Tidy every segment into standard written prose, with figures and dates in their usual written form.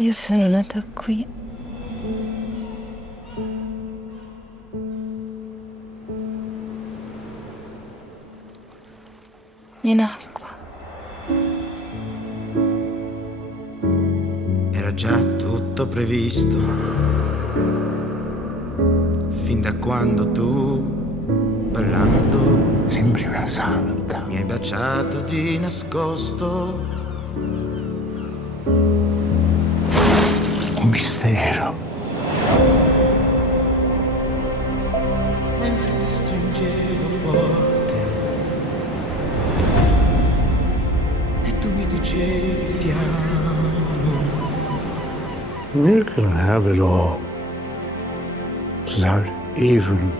Io sono nata qui. In acqua. Era già tutto previsto, fin da quando tu, ballando, sembri una santa. mi hai baciato di nascosto. Un mistero. Mentre ti stringevo forte e tu mi dicevi piano: You can have it all without even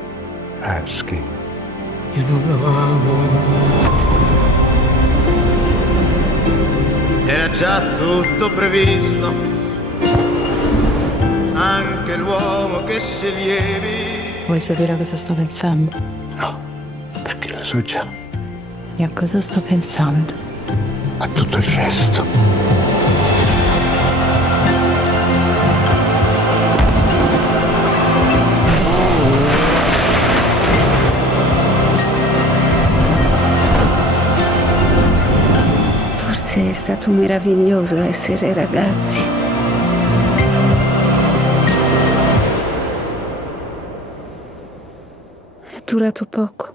asking. io non lo amo. Era già tutto previsto, anche l'uomo che sceglievi. Vuoi sapere a cosa sto pensando? No, perché lo so già. E a cosa sto pensando? A tutto il resto. Forse è stato meraviglioso essere ragazzi. È durato poco.